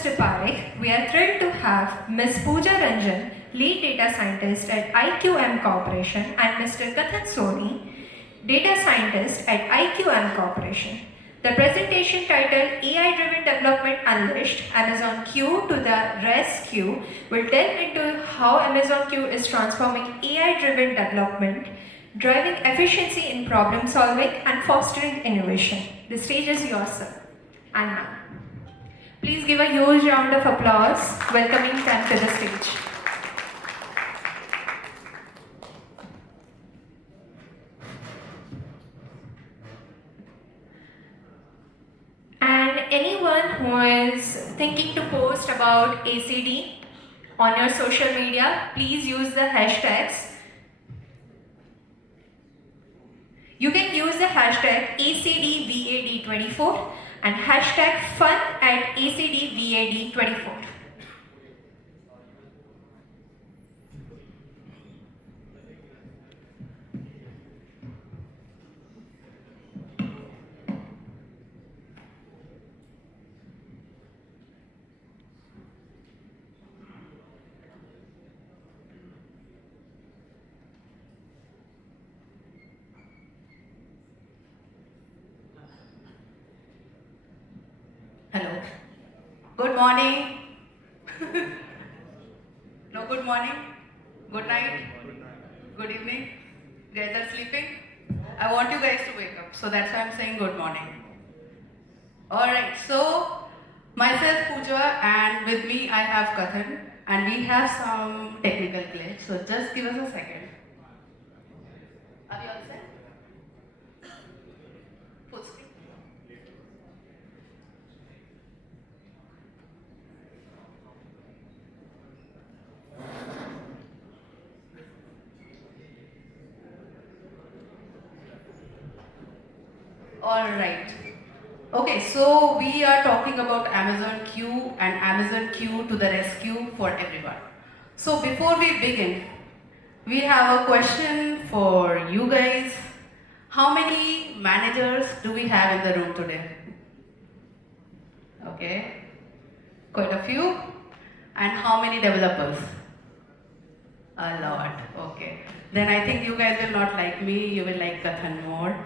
Mr. Parekh, we are thrilled to have Ms. Pooja Ranjan, Lead Data Scientist at IQM Corporation, and Mr. Kathan Soni, Data Scientist at IQM Corporation. The presentation titled AI-Driven Development Unleashed, Amazon Q to the Rescue will delve into how Amazon Q is transforming AI-driven development, driving efficiency in problem solving, and fostering innovation. The stage is yours, sir. And now, please give a huge round of applause welcoming them to the stage. And anyone who is thinking to post about ACD on your social media, please use the hashtags. You can use the hashtag ACDVAD24 and hashtag fun at ACDVAD24. Hello. Good morning. No, good morning. Good night. Good evening. You guys are sleeping? I want you guys to wake up. So that's why I'm saying good morning. Alright, so myself Pooja and with me I have Kathan and we have some technical glitch. So just give us a second. Are you all set? Full screen. Alright. Okay, so we are talking about Amazon Q and Amazon Q to the rescue for everyone. So before we begin, we have a question for you guys. How many managers do we have in the room today? Okay, quite a few. And how many developers? A lot, okay. Then I think you guys will not like me, you will like Kathan more.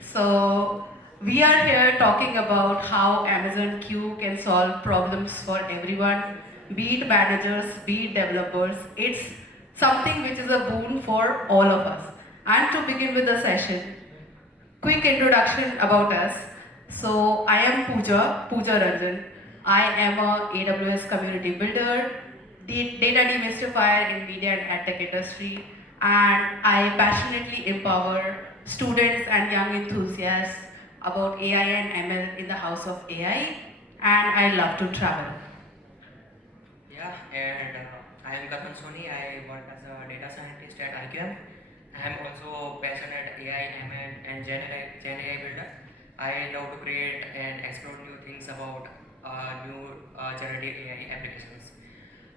So we are here talking about how Amazon Q can solve problems for everyone, be it managers, be it developers. It's something which is a boon for all of us. And to begin with the session, quick introduction about us. So I am Pooja Ranjan. I am a AWS community builder, data demystifier in media and ad tech industry, and I passionately empower students and young enthusiasts about AI and ML in the house of AI, and I love to travel. Yeah, and I am Kathan Soni. I work as a data scientist at IQM. I am also passionate AI, ML, and Gen AI builder. I love to create and explore new things about new generative AI applications.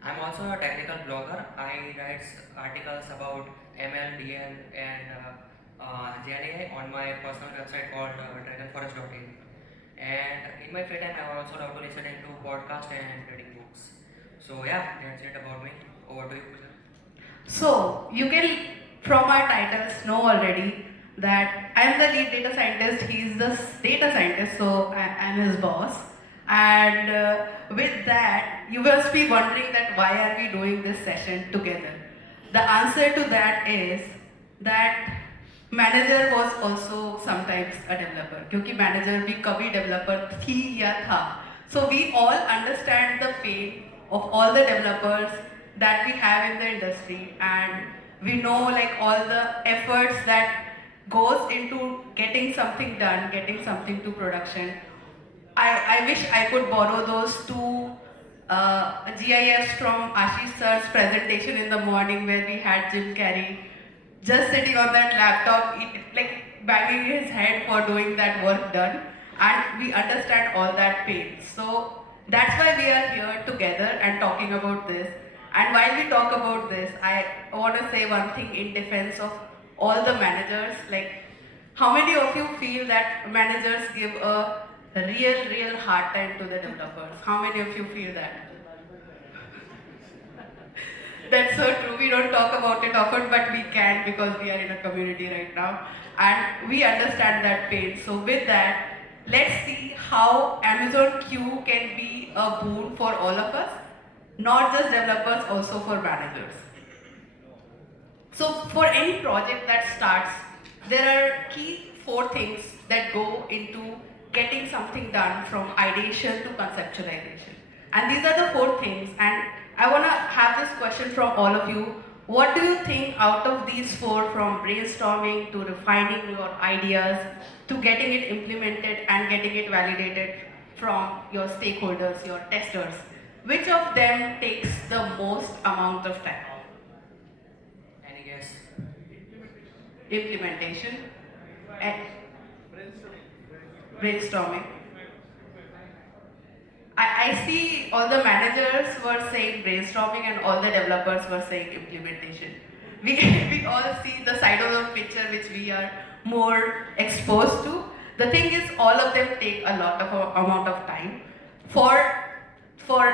I'm also a technical blogger. I write articles about ML, DL, and Gen AI on my personal website called dragonforest.in. And in my free time, I also love to listen to podcasts and reading books. So yeah, that's it about me. Over to you, Pooja. So you can, from our titles, know already that I am the lead data scientist. He's the data scientist, so I'm his boss. And with that, you must be wondering that why are we doing this session together? The answer to that is that manager was also sometimes a developer. क्योंकि manager भी कभी developer थी या था. So we all understand the pain of all the developers that we have in the industry, and we know like all the efforts that goes into getting something done, getting something to production. I wish I could borrow those two GIFs from Ashish sir's presentation in the morning where we had Jim Carrey just sitting on that laptop, like banging his head for doing that work done, and we understand all that pain. So that's why we are here together and talking about this. And while we talk about this, I want to say one thing in defense of all the managers. Like, how many of you feel that managers give a real hard time to the developers. How many of you feel that? That's so true. We don't talk about it often, but we can because we are in a community right now and we understand that pain. So, with that, let's see how Amazon Q can be a boon for all of us, not just developers, also for managers. So, for any project that starts, there are key 4 things that go into getting something done from ideation to conceptualization. And these are the 4 things. And I want to have this question from all of you. What do you think out of these 4, from brainstorming to refining your ideas to getting it implemented and getting it validated from your stakeholders, your testers? Which of them takes the most amount of time? Any guess? Implementation and brainstorming. I see all the managers were saying brainstorming and all the developers were saying implementation. We, we all see the side of the picture which we are more exposed to. The thing is, all of them take a lot of amount of time. For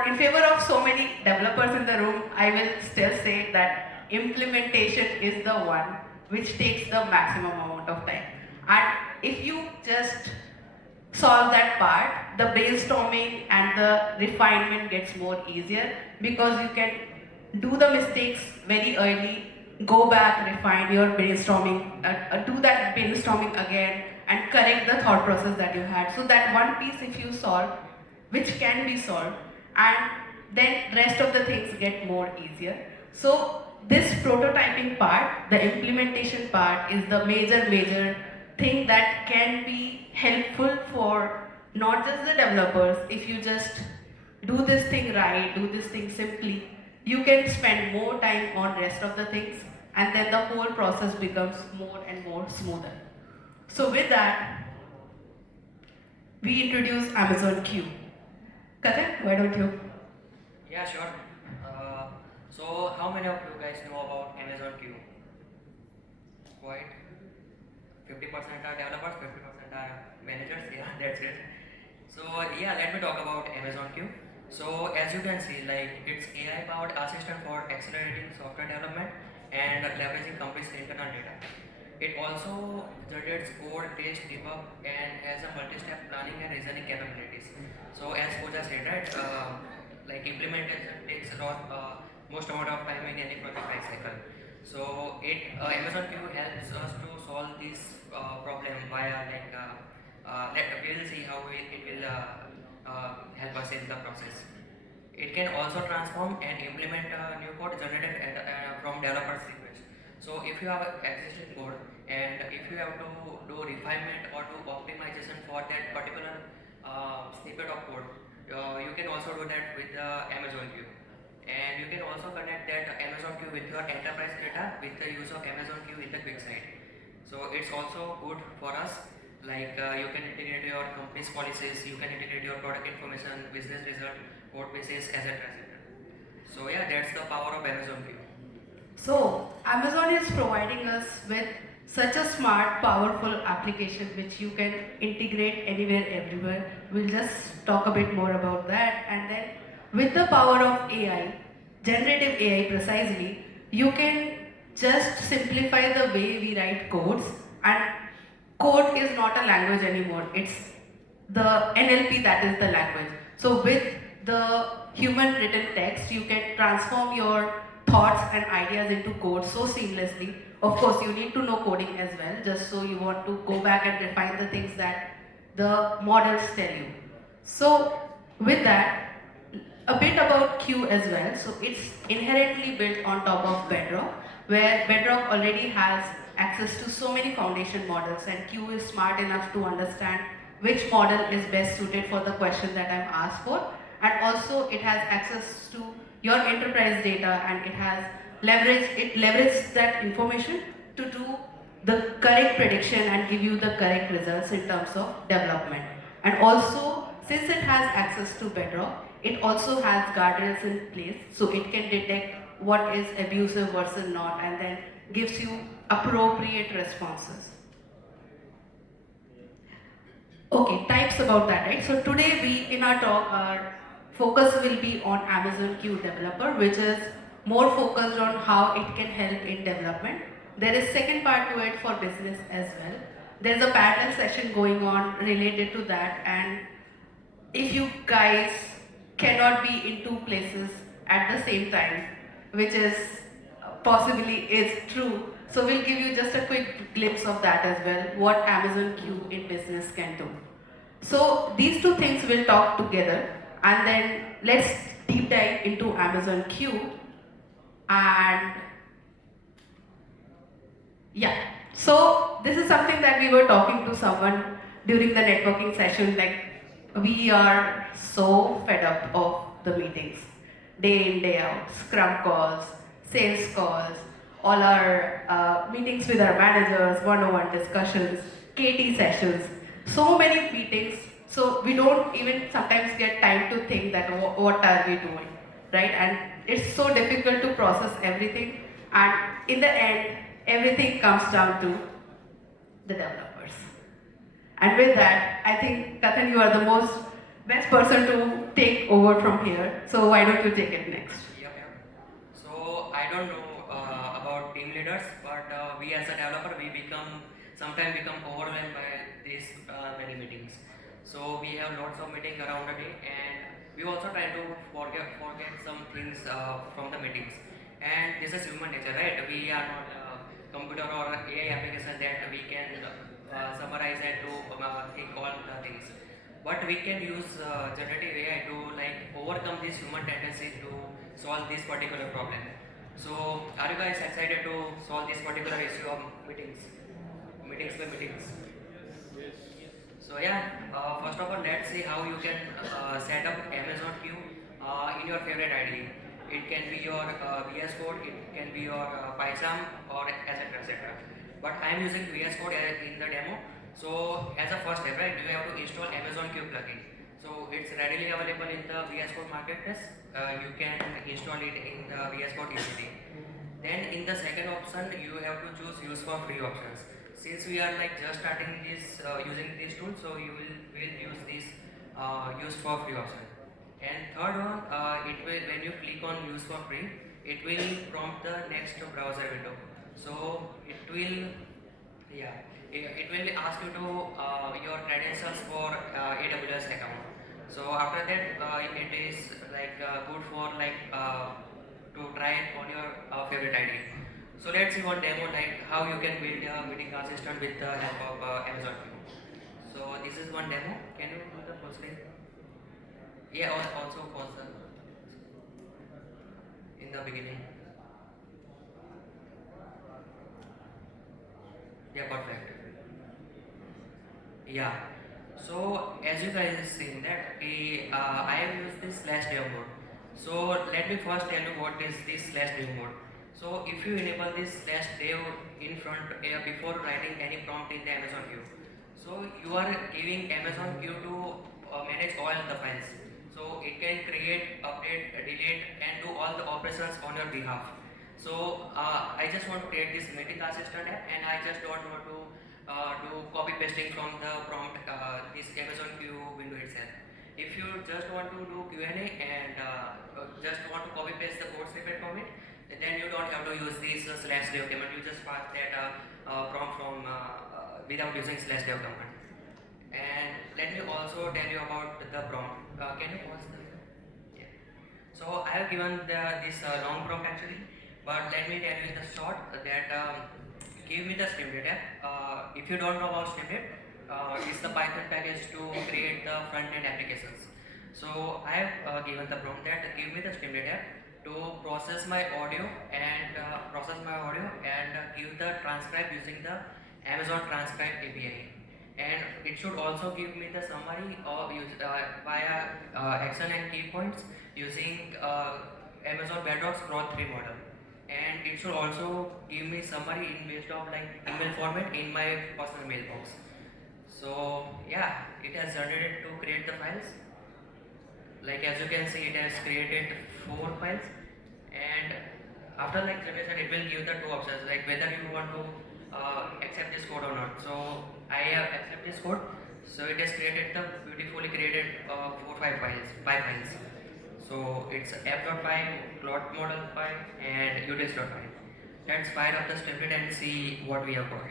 in favor of so many developers in the room, I will still say that implementation is the one which takes the maximum amount of time. And if you just solve that part, the brainstorming and the refinement gets more easier because you can do the mistakes very early, go back, refine your brainstorming, do that brainstorming again and correct the thought process that you had. So that one piece if you solve, which can be solved, and then rest of the things get more easier. So this prototyping part, the implementation part, is the major thing that can be helpful for not just the developers. If you just do this thing right, do this thing simply, you can spend more time on rest of the things and then the whole process becomes more and more smoother. So with that, we introduce Amazon Q. Kathan, why don't you? Yeah, sure. So, how many of you guys know about Amazon Q? Quite 50% are developers, 50% are managers. Yeah, that's it. So, yeah, let me talk about Amazon Q. So, as you can see, like it's AI-powered assistant for accelerating software development and leveraging companies' internal data. It also generates code, test, debug, and has a multi-step planning and reasoning capabilities. So as Pooja said, right, like implementation takes a lot, most amount of time in any project life cycle. So Amazon Q helps us to solve this problem via we will see how it will help us in the process. It can also transform and implement new code generated from developers' request. So if you have existing code and if you have to do refinement or do optimization for that particular snippet of code, you can also do that with the Amazon Q. And you can also connect that Amazon Q with your enterprise data with the use of Amazon Q in the quick side. So it's also good for us. Like you can integrate your company's policies, you can integrate your product information, business result, code bases, etc. etc. So yeah, that's the power of Amazon Q. So, Amazon is providing us with such a smart, powerful application which you can integrate anywhere, everywhere. We'll just talk a bit more about that. And then, with the power of AI, generative AI precisely, you can just simplify the way we write codes. And code is not a language anymore, it's the NLP that is the language. So, with the human written text, you can transform your thoughts and ideas into code so seamlessly. Of course, you need to know coding as well, just so you want to go back and refine the things that the models tell you. So, with that, a bit about Q as well. So, it's inherently built on top of Bedrock, where Bedrock already has access to so many foundation models, and Q is smart enough to understand which model is best suited for the question that I'm asked for, and also it has access to your enterprise data, and it leverages that information to do the correct prediction and give you the correct results in terms of development. And also, since it has access to Bedrock, it also has guardrails in place, so it can detect what is abusive versus not, and then gives you appropriate responses. Okay, types about that, right? So today we, in our talk, our focus will be on Amazon Q Developer, which is more focused on how it can help in development. There is second part to it for business as well. There's a parallel session going on related to that, and if you guys cannot be in two places at the same time, which is possibly is true. So we'll give you just a quick glimpse of that as well, what Amazon Q in business can do. So these two things will talk together, and then let's deep dive into Amazon Q. And yeah, so this is something that we were talking to someone during the networking session, like we are so fed up of the meetings, day in, day out, scrum calls, sales calls, all our meetings with our managers, one-on-one discussions, KT sessions, so many meetings, so we don't even sometimes get time to think that what are we doing, right? And it's so difficult to process everything, and in the end, everything comes down to the developers. And with that, I think Kathan, you are the most best person to take over from here. So why don't you take it next? Yep, yep. So I don't know about team leaders, but we as a developer, we sometimes become overwhelmed by these many meetings. So we have lots of meetings around the day, and we also try to forget some things from the meetings. And this is human nature, right? We are not a computer or AI application that we can summarize and to think all the things. But we can use generative AI to like overcome this human tendency to solve this particular problem. So are you guys excited to solve this particular issue of meetings by meetings? So yeah, first of all, let's see how you can set up Amazon Q in your favorite IDE. It can be your VS Code, it can be your Python, or etc. etc. But I am using VS Code in the demo. So as a first step, right, you have to install Amazon Q plugin. So it's readily available in the VS Code marketplace. You can install it in the VS Code easily. Then in the second option, you have to choose use for free options. Since we are like just starting this using this tool, so you will use this use for free option. And third one, it will when you click on use for free, it will prompt the next browser window. So it will it will ask you to your credentials for AWS account. So after that, it is like good for like to try it on your favorite ID. So let's see one demo like how you can build a meeting assistant with the help of Amazon Q. So this is one demo. Can you do the full screen? Yeah, also pause in the beginning. Yeah, perfect. Yeah. So as you guys have seen that I have used this slash dev mode. So let me first tell you what is this slash dev mode. So if you enable this slash dev in front before writing any prompt in the Amazon Q, so you are giving Amazon Q to manage all the files. So it can create, update, delete, and do all the operations on your behalf. So I just want to create this meeting assistant app, and I just don't want to do copy pasting from the prompt this Amazon Q window itself. If you just want to do Q&A and just want to copy paste the code snippet from it, then you don't have to use this slash dev command. You just pass that prompt from without using slash dev command. And let me also tell you about the prompt. Can you pause the? Yeah. So I have given this long prompt actually, but let me tell you in the short that give me the snippet. If you don't know about snippet, it's the Python package to create the front end applications. So I have given the prompt that give me the snippet to process my audio and give the transcribe using the Amazon Transcribe API. And it should also give me the summary of via action and key points using Amazon Bedrock's Growth 3 model. And it should also give me summary in based of like email format in my personal mailbox. So yeah, it has generated to create the files. Like as you can see, it has created 4 files, and after like generation, it will give the 2 options like whether you want to accept this code or not. So I have accept this code. So it has created the beautifully created five files. So it's app.py, plot model.py, and utis.py. Let's fire up the snippet and see what we have got.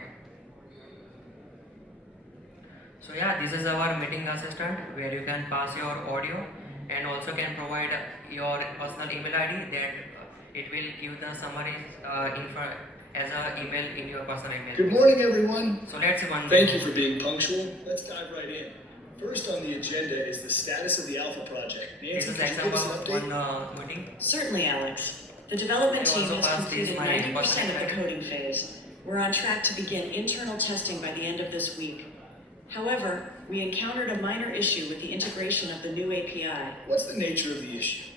So yeah, this is our meeting assistant where you can pass your audio and also can provide your personal email ID that it will give the summary as an email in your personal email. Good morning, everyone. So let's one. Thank you for being punctual. Let's dive right in. First on the agenda is the status of the Alpha project. This Nancy, is could you give us an example update? one meeting. Certainly, Alex. The development I team also has passed completed these my 90% of the personal coding phase. We're on track to begin internal testing by the end of this week. However, we encountered a minor issue with the integration of the new API. What's the nature of the issue?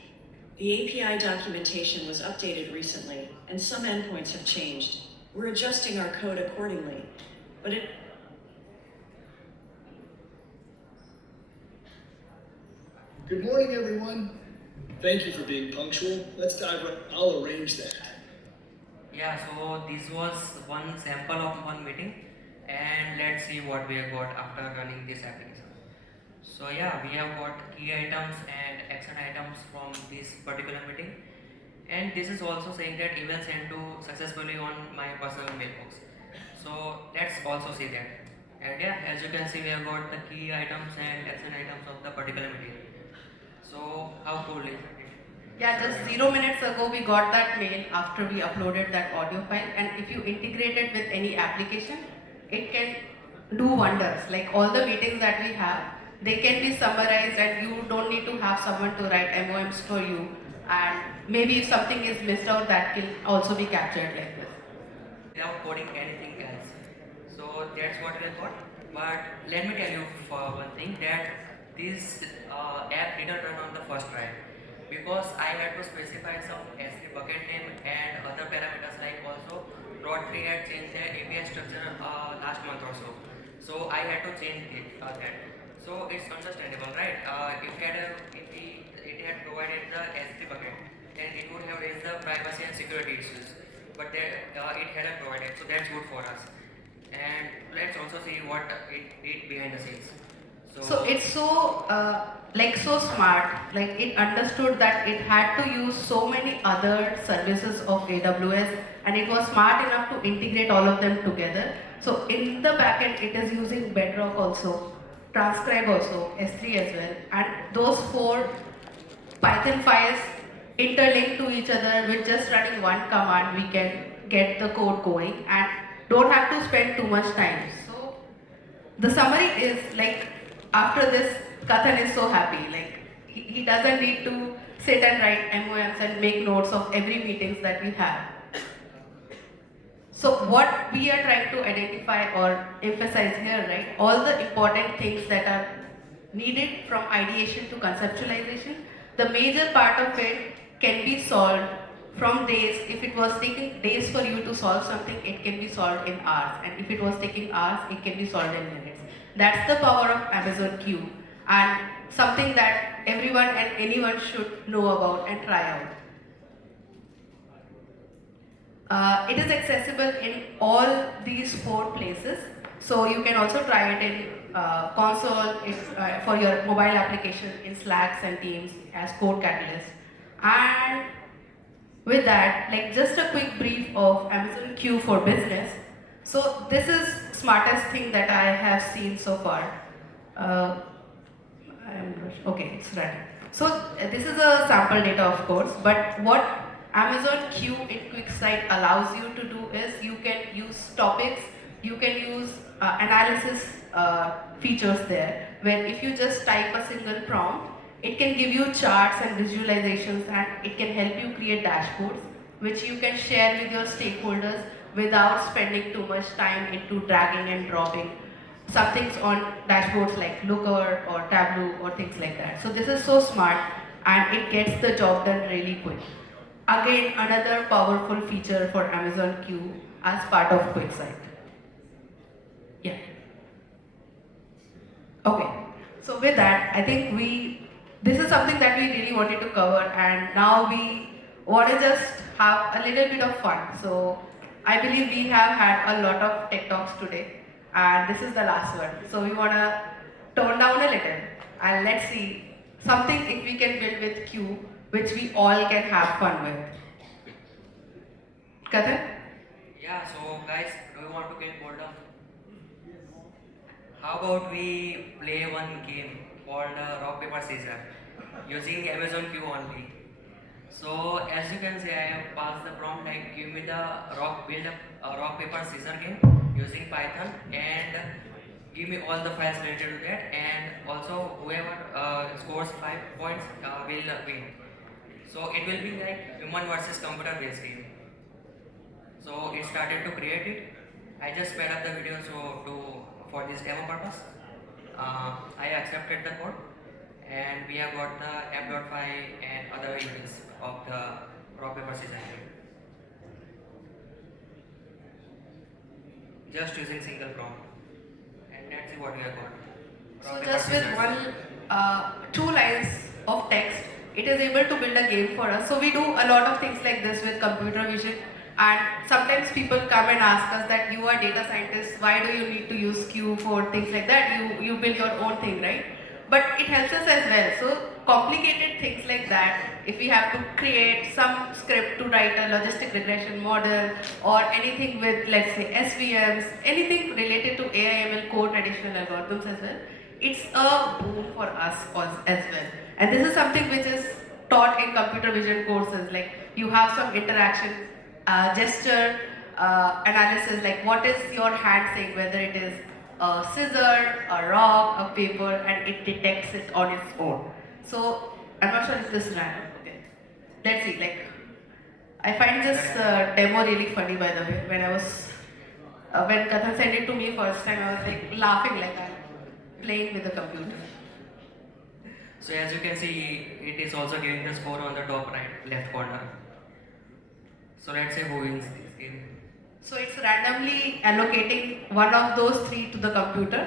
The API documentation was updated recently, and some endpoints have changed. We're adjusting our code accordingly, but it Good morning, everyone. Thank you for being punctual. Let's dive right. I'll arrange that. Yeah, so this was one sample of one meeting, and let's see what we have got after running this application. So yeah, we have got key items and action items from this particular meeting, and this is also saying that email sent to successfully on my personal mailbox. So let's also see that. And yeah, as you can see, we have got the key items and action items of the particular meeting. So how cool is it? Yeah, just 0 minutes ago we got that mail after we uploaded that audio file, and if you integrate it with any application, it can do wonders. Like all the meetings that we have, they can be summarized and you don't need to have someone to write MOMs for you, and maybe if something is missed out, that can also be captured like this. Without coding anything else. So that's what we have got. But let me tell you for one thing that this app didn't run on the first try because I had to specify some S3 bucket name and other parameters like also Broad3 had changed their API structure last month or so. So I had to change that. So it's understandable, right? If it had provided the S3 bucket, then it would have raised the privacy and security issues. But it hadn't provided, so that's good for us. And let's also see what it did behind the scenes. So it's so smart, like it understood that it had to use so many other services of AWS, and it was smart enough to integrate all of them together. So in the backend it is using Bedrock also, Transcribe also, S3 as well, and those 4 Python files interlink to each other. With just running one command we can get the code going and don't have to spend too much time. So the summary is like, after this, Kathan is so happy. Like he doesn't need to sit and write MOMs and make notes of every meetings that we have. So what we are trying to identify or emphasize here, right? All the important things that are needed from ideation to conceptualization, the major part of it can be solved from days. If it was taking days for you to solve something, it can be solved in hours. And if it was taking hours, it can be solved in minutes. That's the power of Amazon Q, and something that everyone and anyone should know about and try out. It is accessible in all these 4 places. So you can also try it in console for your mobile application, in Slacks and Teams as Code Catalyst. And with that, like just a quick brief of Amazon Q for business. So this is smartest thing that I have seen so far. Okay, it's right. So this is a sample data, of course, but what Amazon Q in QuickSight allows you to do is you can use topics, you can use analysis features there, where if you just type a single prompt, it can give you charts and visualizations, and it can help you create dashboards, which you can share with your stakeholders without spending too much time into dragging and dropping some things on dashboards like Looker or Tableau or things like that. So this is so smart and it gets the job done really quick. Again, another powerful feature for Amazon Q as part of QuickSight. Yeah. Okay. So with that, I think this is something that we really wanted to cover, and now we want to just have a little bit of fun. So I believe we have had a lot of tech talks today, and this is the last one. So we want to tone down a little and let's see something if we can build with Q which we all can have fun with. Kathan? Yeah, so guys, do you want to get bored of? How about we play one game called Rock Paper Scissors using Amazon Q only. So as you can see, I have passed the prompt like give me the build a rock paper scissors game using Python and give me all the files related to that, and also whoever scores 5 points will win. So it will be like human versus computer based game. So it started to create it. I just sped up the video for this demo purpose. I accepted the code and we have got the app.file and other images of the rock paper scissors game. Just using single prompt, and let's see what we have got. So Rock, just paper, with scissors. one, 2 lines of text, it is able to build a game for us. So we do a lot of things like this with computer vision, and sometimes people come and ask us that you are data scientists, why do you need to use Q for things like that? You build your own thing, right? But it helps us as well. So complicated things like that, if we have to create some script to write a logistic regression model or anything with, let's say, SVMs, anything related to AI/ML core traditional algorithms as well, it's a boon for us as well. And this is something which is taught in computer vision courses, like you have some interaction, gesture analysis, like what is your hand saying, whether it is a scissor, a rock, a paper, and it detects it on its own. So I'm not sure if this ran. Okay. Let's see, like I find this demo really funny, by the way. When Kathan sent it to me first time, I was like laughing like I'm playing with the computer. So as you can see, it is also giving the score on the top right left corner. So let's say who wins this game. So it's randomly allocating one of those 3 to the computer,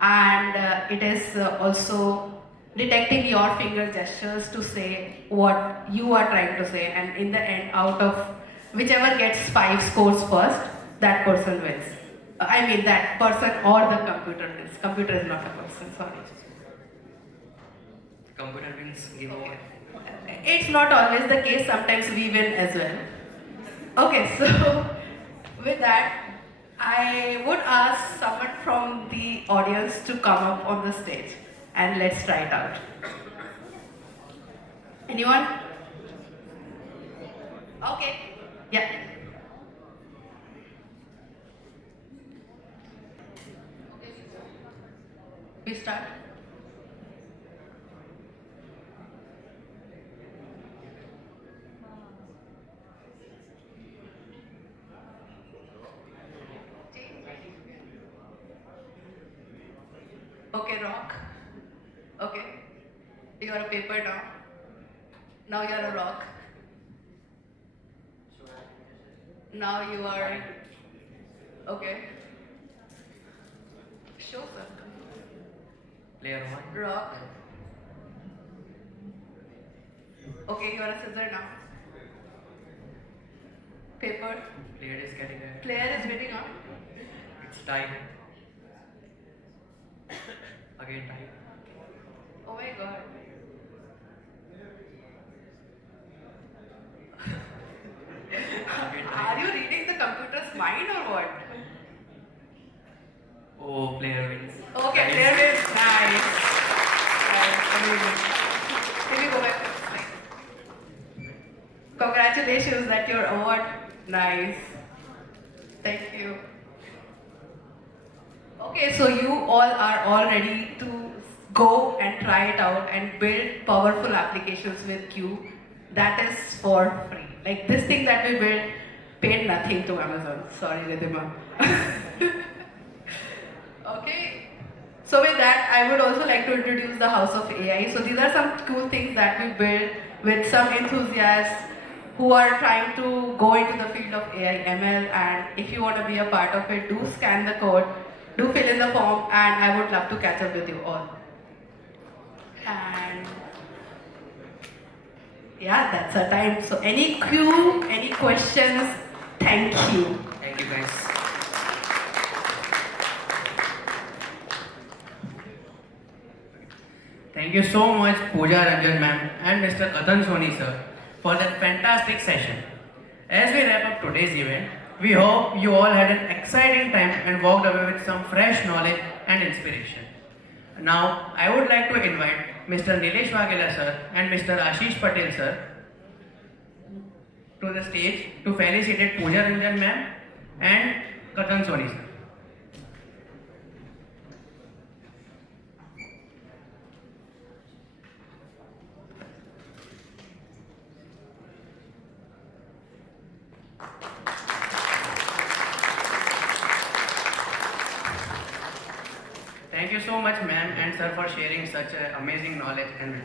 and it is also detecting your finger gestures to say what you are trying to say, and in the end, out of whichever gets 5 scores first, that person wins. I mean that person or the computer wins. Computer is not a person, sorry. Computer wins giveaway. It's not always the case, sometimes we win as well. Okay, so with that, I would ask someone from the audience to come up on the stage and let's try it out. Anyone? Okay, yeah. We start. Okay, rock. Okay. You are a paper now. Now you are a rock. Now you are. Okay. Show sir. Player 1. Rock. Okay, you are a scissor now. Paper. Player is getting it. Player is getting up. It's time. Again time. Oh my god. Again Are time. you reading the computer's mind or what? Oh, player wins. Okay, Nice. there is nice. Nice, amazing. Can you go back to the slide? Congratulations, that your award. Nice. Thank you. Okay, so you all are all ready to go and try it out and build powerful applications with Q. That is for free. Like this thing that we built paid nothing to Amazon. Sorry, Ridhima. Okay. So with that, I would also like to introduce the House of AI. So these are some cool things that we built with some enthusiasts who are trying to go into the field of AI ML, and if you want to be a part of it, do scan the code, do fill in the form, and I would love to catch up with you all. And yeah, that's our time. So any questions? Thank you. Thank you guys. Thank you so much, Pooja Ranjan ma'am and Mr. Kathan Soni sir, for that fantastic session. As we wrap up today's event, we hope you all had an exciting time and walked away with some fresh knowledge and inspiration. Now, I would like to invite Mr. Nilesh Waghela sir and Mr. Ashish Patel sir to the stage to felicitate Pooja Ranjan ma'am and Kathan Soni sir. Thank you so much ma'am and sir for sharing such amazing knowledge and